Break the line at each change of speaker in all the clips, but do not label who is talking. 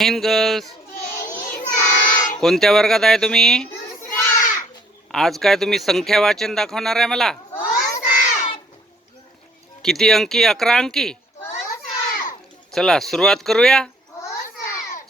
Girls कोणत्या वर्गात आहे तुम्ही आज काय तुम्ही संख्या वाचन दाखवणार आहे मला किती अंकी अकरा अंकी चला सुरुवात करूया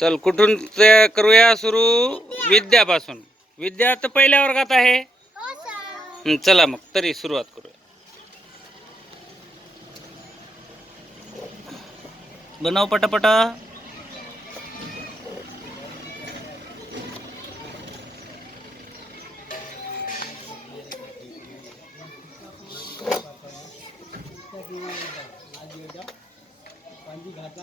चल कुठून ते करूया सुरू विद्यापासून विद्या तर पहिल्या वर्गात आहे चला मग तरी सुरुवात करूया बनाव पटापटा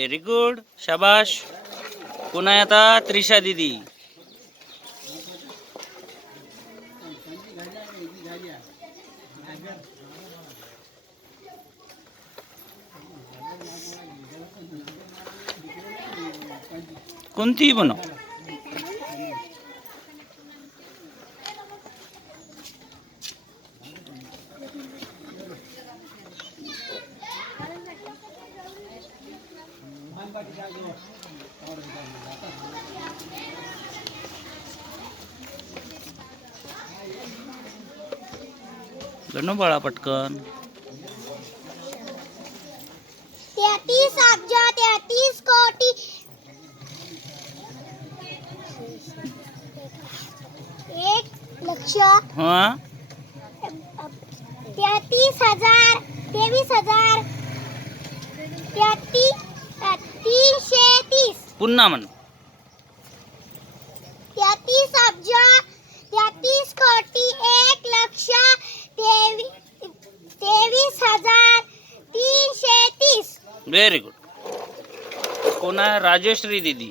ভেরি গুড সাবাস কোনায়তা ত্রিশা দিদি কোনটি বনো गणो बड़ा पटकन
तेहतीस अब्जा तैतीस कोटी एक लक्ष
हाँ
तैतीस हजार तेवीस हजार तैतीस
पुन्हा म्हण
तेहतीस अब्ज तेहतीस कोटी एक लक्ष तेवीस हजार तीनशे तीस
व्हेरी गुड कोणा राजेश्री दिदी।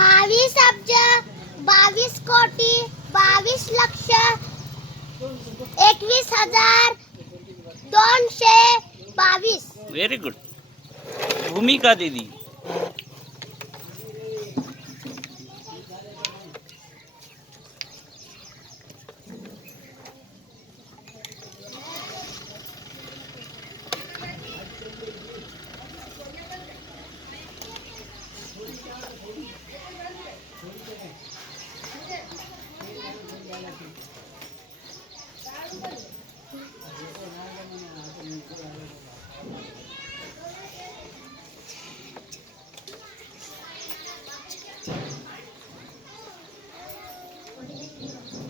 बावीस अब्ज बावीस कोटी बावीस लक्ष एकवीस हजार दोनशे बावीस
व्हेरी गुड भूमिका दिली